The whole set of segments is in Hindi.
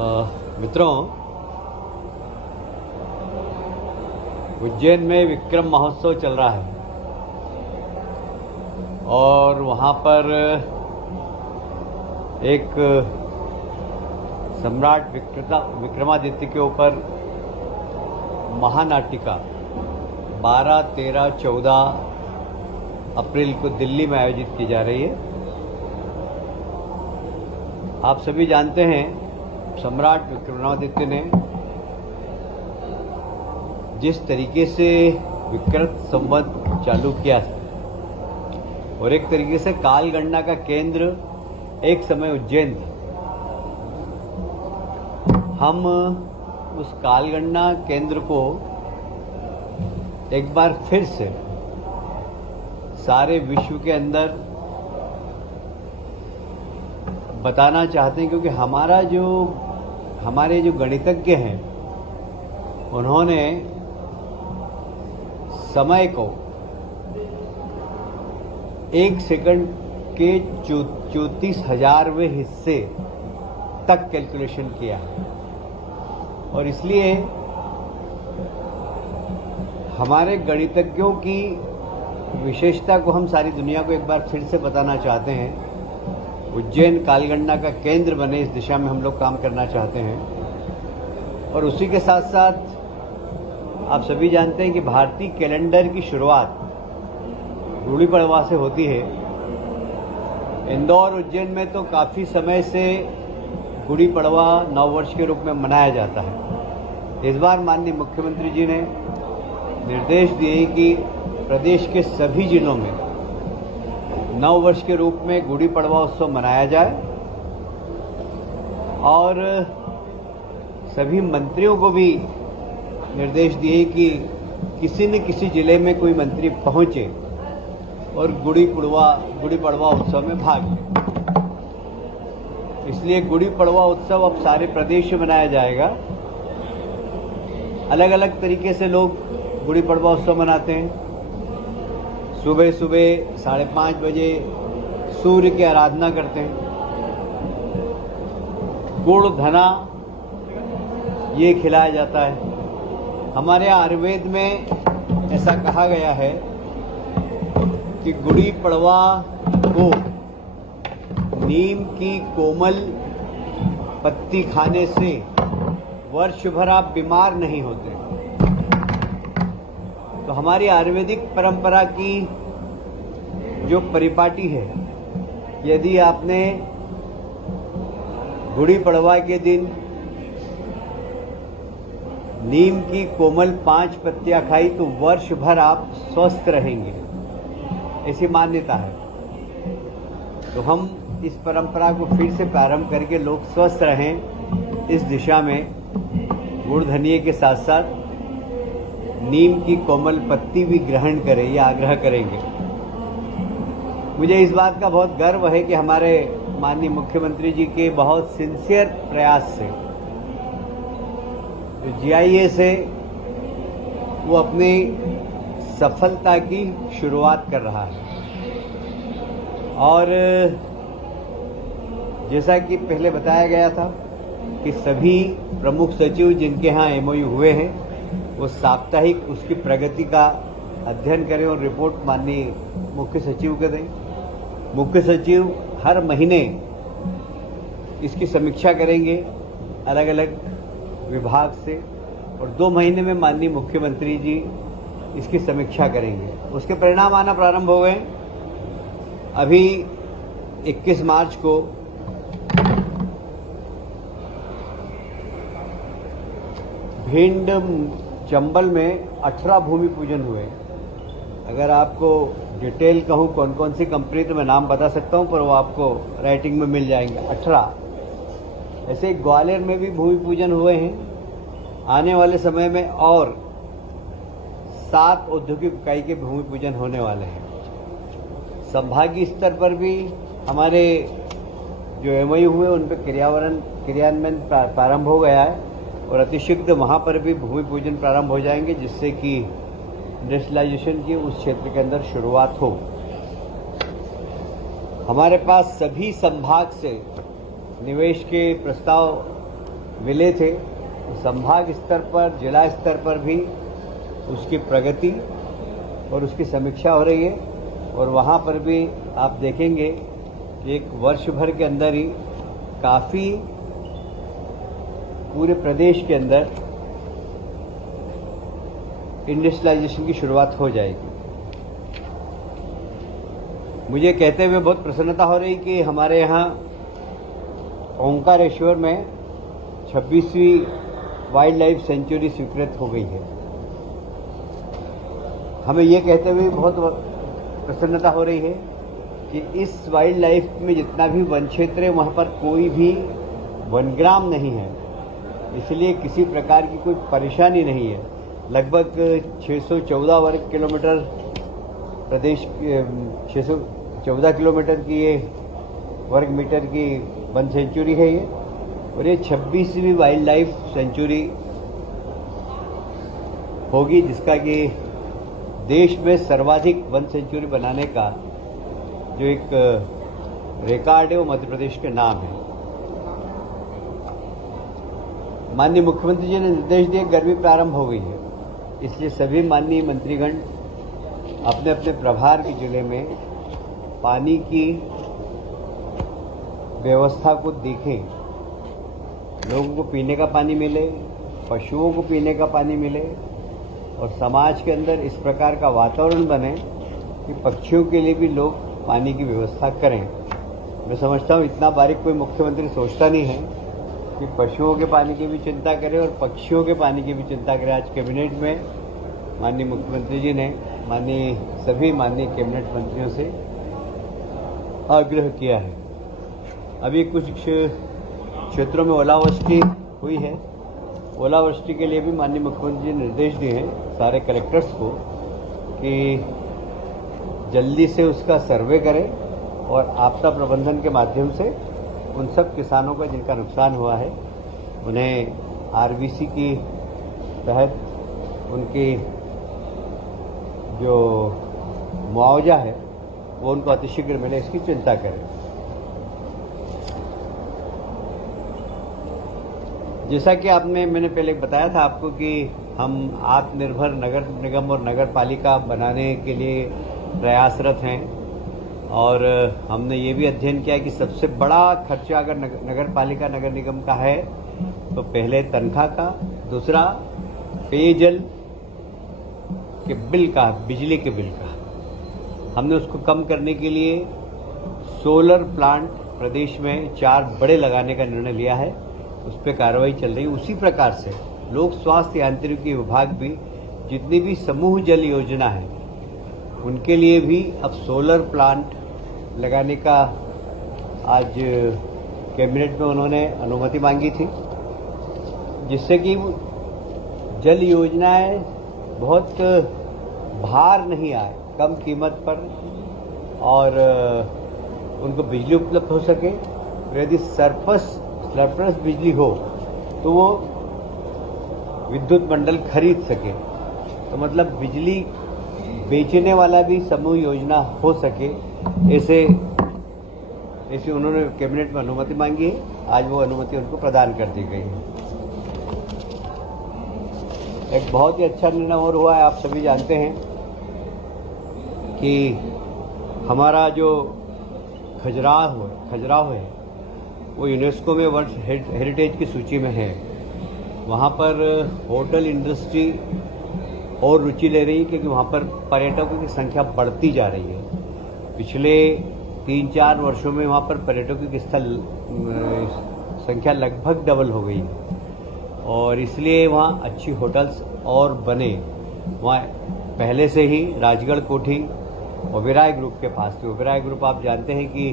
मित्रों, उज्जैन में विक्रम महोत्सव चल रहा है और वहाँ पर एक सम्राट विक्रमादित्य के ऊपर महानाटिका 12, 13, 14 अप्रैल को दिल्ली में आयोजित की जा रही है। आप सभी जानते हैं सम्राट विक्रमादित्य ने जिस तरीके से विक्रत संवत चालू किया और एक तरीके से कालगणना का केंद्र एक समय उज्जैन था। हम उस कालगणना केंद्र को एक बार फिर से सारे विश्व के अंदर बताना चाहते हैं, क्योंकि हमारे जो गणितज्ञ हैं उन्होंने समय को 1 सेकंड के 34,000वें हिस्से तक कैलकुलेशन किया और इसलिए हमारे गणितज्ञों की विशेषता को हम सारी दुनिया को एक बार फिर से बताना चाहते हैं। उज्जैन कालगणना का केंद्र बने, इस दिशा में हम लोग काम करना चाहते हैं। और उसी के साथ साथ आप सभी जानते हैं कि भारतीय कैलेंडर की शुरुआत गुड़ी पड़वा से होती है। इंदौर उज्जैन में तो काफ़ी समय से गुड़ी पड़वा नववर्ष के रूप में मनाया जाता है। इस बार माननीय मुख्यमंत्री जी ने निर्देश दिए कि प्रदेश के सभी जिलों में नव वर्ष के रूप में गुड़ी पड़वा उत्सव मनाया जाए और सभी मंत्रियों को भी निर्देश दिए कि किसी न किसी जिले में कोई मंत्री पहुंचे और गुड़ी पड़वा उत्सव में भाग ले। इसलिए गुड़ी पड़वा उत्सव अब सारे प्रदेश में मनाया जाएगा। अलग अलग तरीके से लोग गुड़ी पड़वा उत्सव मनाते हैं। सुबह 5:30 बजे सूर्य की आराधना करते हैं। गुड़ धना ये खिलाया जाता है। हमारे आयुर्वेद में ऐसा कहा गया है कि गुड़ी पड़वा को नीम की कोमल पत्ती खाने से वर्ष भर आप बीमार नहीं होते। तो हमारी आयुर्वेदिक परंपरा की जो परिपाटी है, यदि आपने गुड़ी पड़वा के दिन नीम की कोमल 5 पत्तियां खाई तो वर्ष भर आप स्वस्थ रहेंगे, ऐसी मान्यता है। तो हम इस परंपरा को फिर से प्रारंभ करके लोग स्वस्थ रहें, इस दिशा में गुड़ धनिये के साथ साथ नीम की कोमल पत्ती भी ग्रहण करें, यह आग्रह करेंगे। मुझे इस बात का बहुत गर्व है कि हमारे माननीय मुख्यमंत्री जी के बहुत सिंसियर प्रयास से जो GIS है वो अपनी सफलता की शुरुआत कर रहा है। और जैसा कि पहले बताया गया था कि सभी प्रमुख सचिव जिनके यहाँ MOU हुए हैं वो साप्ताहिक उसकी प्रगति का अध्ययन करें और रिपोर्ट माननीय मुख्य सचिव को दें। मुख्य सचिव हर महीने इसकी समीक्षा करेंगे अलग अलग विभाग से और 2 महीने में माननीय मुख्यमंत्री जी इसकी समीक्षा करेंगे। उसके परिणाम आना प्रारंभ हो गए। अभी 21 मार्च को भिंड चंबल में 18 भूमि पूजन हुए। अगर आपको डिटेल कहूँ कौन कौन सी कंपनी, तो मैं नाम बता सकता हूँ, पर वो आपको राइटिंग में मिल जाएंगे। 18 ऐसे ग्वालियर में भी भूमि पूजन हुए हैं। आने वाले समय में और 7 औद्योगिक इकाई के भूमि पूजन होने वाले हैं। संभागीय स्तर पर भी हमारे जो MOU हुए उन पर क्रियान्वयन प्रारंभ हो गया है और अतिशीघ्र वहाँ पर भी भूमि पूजन प्रारंभ हो जाएंगे, जिससे कि इंडस्ट्रियलाइजेशन की उस क्षेत्र के अंदर शुरुआत हो। हमारे पास सभी संभाग से निवेश के प्रस्ताव मिले थे, संभाग स्तर पर, जिला स्तर पर भी उसकी प्रगति और उसकी समीक्षा हो रही है। और वहाँ पर भी आप देखेंगे कि एक वर्ष भर के अंदर ही काफ़ी पूरे प्रदेश के अंदर इंडस्ट्रियलाइजेशन की शुरुआत हो जाएगी। मुझे कहते हुए बहुत प्रसन्नता हो रही कि हमारे यहाँ ओंकारेश्वर में 26वीं वाइल्ड लाइफ सेंचुरी स्वीकृत हो गई है। हमें ये कहते हुए बहुत प्रसन्नता हो रही है कि इस वाइल्ड लाइफ में जितना भी वन क्षेत्र है वहाँ पर कोई भी वनग्राम नहीं है, इसलिए किसी प्रकार की कोई परेशानी नहीं है। लगभग 614 वर्ग किलोमीटर प्रदेश 614 किलोमीटर की ये वर्ग मीटर की वन सेंचुरी है ये, और ये 26वीं वाइल्ड लाइफ सेंचुरी होगी, जिसका कि देश में सर्वाधिक वन सेंचुरी बनाने का जो एक रिकॉर्ड है वो मध्य प्रदेश के नाम है। माननीय मुख्यमंत्री जी ने निर्देश दिए, गर्मी प्रारंभ हो गई है, इसलिए सभी माननीय मंत्रीगण अपने अपने प्रभार के जिले में पानी की व्यवस्था को देखें, लोगों को पीने का पानी मिले, पशुओं को पीने का पानी मिले और समाज के अंदर इस प्रकार का वातावरण बने कि पक्षियों के लिए भी लोग पानी की व्यवस्था करें। मैं समझता हूँ इतना बारीक कोई मुख्यमंत्री सोचता नहीं है कि पशुओं के पानी की भी चिंता करें और पक्षियों के पानी की भी चिंता करें। आज कैबिनेट में माननीय मुख्यमंत्री जी ने सभी माननीय कैबिनेट मंत्रियों से आग्रह किया है। अभी कुछ क्षेत्रों में ओलावृष्टि हुई है, ओलावृष्टि के लिए भी माननीय मुख्यमंत्री जी ने निर्देश दिए हैं सारे कलेक्टर्स को कि जल्दी से उसका सर्वे करें और आपदा प्रबंधन के माध्यम से उन सब किसानों का जिनका नुकसान हुआ है उन्हें आरबीसी की तहत उनकी जो मुआवजा है वो उनको अतिशीघ्र मिले, इसकी चिंता करें। जैसा कि मैंने पहले बताया था आपको कि हम आत्मनिर्भर नगर निगम और नगर पालिका बनाने के लिए प्रयासरत हैं और हमने ये भी अध्ययन किया कि सबसे बड़ा खर्चा अगर नगर पालिका नगर निगम का है तो पहले तनख्वाह का, दूसरा पेयजल के बिल का, बिजली के बिल का। हमने उसको कम करने के लिए सोलर प्लांट प्रदेश में 4 बड़े लगाने का निर्णय लिया है, उस पर कार्रवाई चल रही है। उसी प्रकार से लोक स्वास्थ्य यांत्रिकी विभाग भी जितनी भी समूह जल योजना है उनके लिए भी अब सोलर प्लांट लगाने का आज कैबिनेट में उन्होंने अनुमति मांगी थी, जिससे कि जल योजनाएं बहुत भार नहीं आए, कम कीमत पर और उनको बिजली उपलब्ध हो सके। यदि सरप्लस बिजली हो तो वो विद्युत मंडल खरीद सके, तो मतलब बिजली बेचने वाला भी समूह योजना हो सके, ऐसे उन्होंने कैबिनेट में अनुमति मांगी है। आज वो अनुमति उनको प्रदान कर दी गई है। एक बहुत ही अच्छा निर्णय और हुआ है। आप सभी जानते हैं कि हमारा जो खजुराहो है वो यूनेस्को में वर्ल्ड हेरिटेज की सूची में है। वहाँ पर होटल इंडस्ट्री और रुचि ले रही है क्योंकि वहाँ पर पर्यटकों की संख्या बढ़ती जा रही है। पिछले 3-4 वर्षों में वहाँ पर पर्यटकों की संख्या लगभग डबल हो गई है और इसलिए वहाँ अच्छी होटल्स और बने। वहाँ पहले से ही राजगढ़ कोठी ओबेरॉय ग्रुप के पास थी। ओबेरॉय ग्रुप आप जानते हैं कि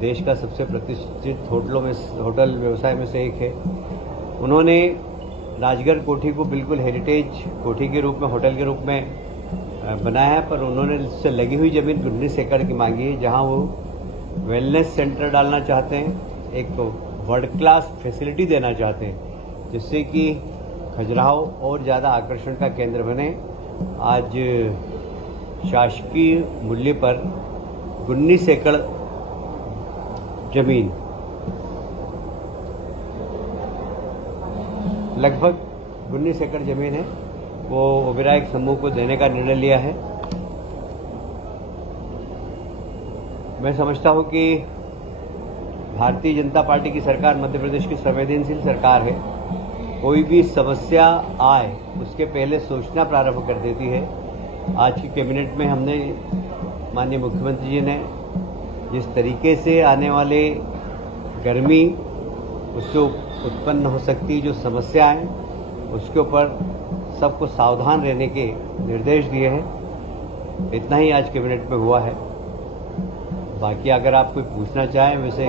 देश का सबसे प्रतिष्ठित होटल व्यवसाय में से एक है। उन्होंने राजगढ़ कोठी को बिल्कुल हेरिटेज कोठी के रूप में, होटल के रूप में बनाया है, पर उन्होंने इससे लगी हुई जमीन 19 एकड़ की मांगी है, जहां वो वेलनेस सेंटर डालना चाहते हैं, एक वर्ल्ड क्लास फैसिलिटी देना चाहते हैं, जिससे कि खजुराहो और ज़्यादा आकर्षण का केंद्र बने। आज शासकीय मूल्य पर 19 एकड़ जमीन लगभग 19 एकड़ जमीन है वो ओबेरॉय समूह को देने का निर्णय लिया है। मैं समझता हूं कि भारतीय जनता पार्टी की सरकार मध्य प्रदेश की संवेदनशील सरकार है। कोई भी समस्या आए उसके पहले सोचना प्रारंभ कर देती है। आज की कैबिनेट में हमने माननीय मुख्यमंत्री जी ने जिस तरीके से आने वाले गर्मी उससे उत्पन्न हो सकती जो समस्याएं उसके ऊपर सबको सावधान रहने के निर्देश दिए हैं। इतना ही आज कैबिनेट में हुआ है। बाकी अगर आप कोई पूछना चाहें वैसे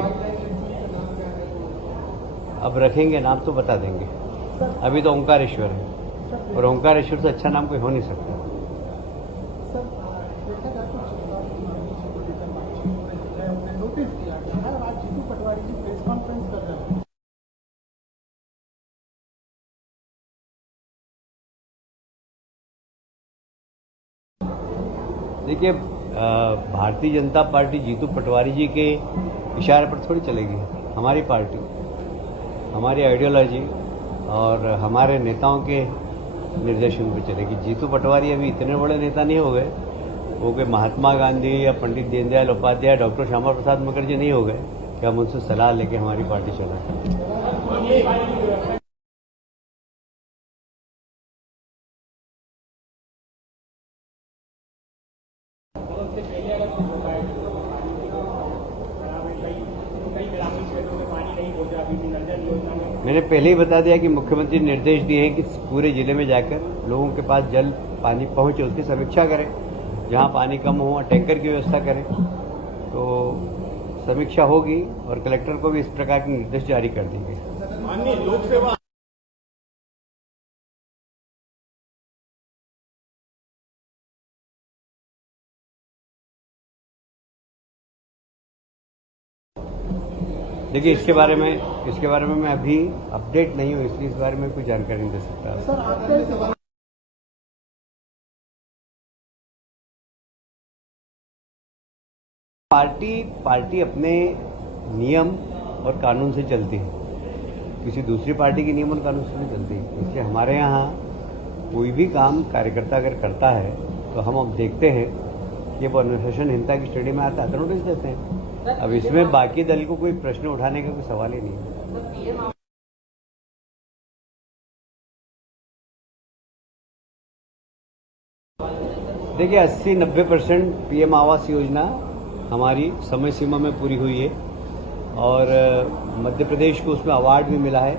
अब रखेंगे नाम तो बता देंगे। अभी तो ओंकारेश्वर है और ओंकारेश्वर से अच्छा नाम कोई हो नहीं सकता। देखिए, भारतीय जनता पार्टी जीतू पटवारी जी के इशारे पर थोड़ी चलेगी। हमारी पार्टी, हमारी आइडियोलॉजी और हमारे नेताओं के निर्देशन पर चलेगी। जीतू पटवारी अभी इतने बड़े नेता नहीं हो गए, वो कोई महात्मा गांधी या पंडित दीनदयाल उपाध्याय, डॉक्टर श्यामा प्रसाद मुखर्जी नहीं हो गए कि हम उनसे सलाह लेके हमारी पार्टी चलाएं। मैंने पहले ही बता दिया कि मुख्यमंत्री ने निर्देश दिए हैं कि पूरे जिले में जाकर लोगों के पास जल पानी पहुंचे, उसकी समीक्षा करें। जहां पानी कम हो टैंकर की व्यवस्था करें। तो समीक्षा होगी और कलेक्टर को भी इस प्रकार के निर्देश जारी कर देंगे। माननीय लोक सेवा देखिए, इसके बारे में मैं अभी अपडेट नहीं हूं, इसलिए इस बारे में कोई जानकारी नहीं दे सकता। पार्टी अपने नियम और कानून से चलती है, किसी दूसरी पार्टी के नियम और कानून से नहीं चलती। इसलिए हमारे यहाँ कोई भी काम कार्यकर्ता अगर करता है तो हम अब देखते हैं कि वो अनुशासनहीनता की श्रेणी में आता है तो नोटिस देते हैं। अब इसमें बाकी दल को कोई प्रश्न उठाने का कोई सवाल ही नहीं है। देखिए, 80-90% पीएम आवास योजना हमारी समय सीमा में पूरी हुई है और मध्य प्रदेश को उसमें अवार्ड भी मिला है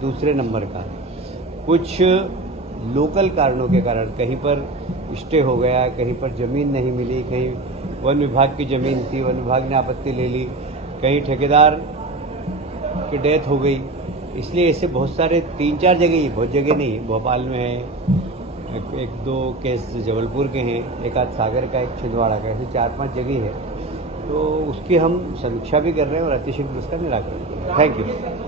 दूसरे नंबर का। कुछ लोकल कारणों के कारण कहीं पर स्टे हो गया, कहीं पर जमीन नहीं मिली, कहीं वन विभाग की जमीन थी, वन विभाग ने आपत्ति ले ली, कहीं ठेकेदार की डेथ हो गई। इसलिए ऐसे बहुत सारे 3-4 जगह ही, बहुत जगह नहीं, भोपाल में है, एक दो केस जबलपुर के हैं, एक आध सागर का, एक छिंदवाड़ा का, ऐसे 4-5 जगह है। तो उसकी हम समीक्षा भी कर रहे हैं और अतिशीघ्र उसका निराकरण। Thank you.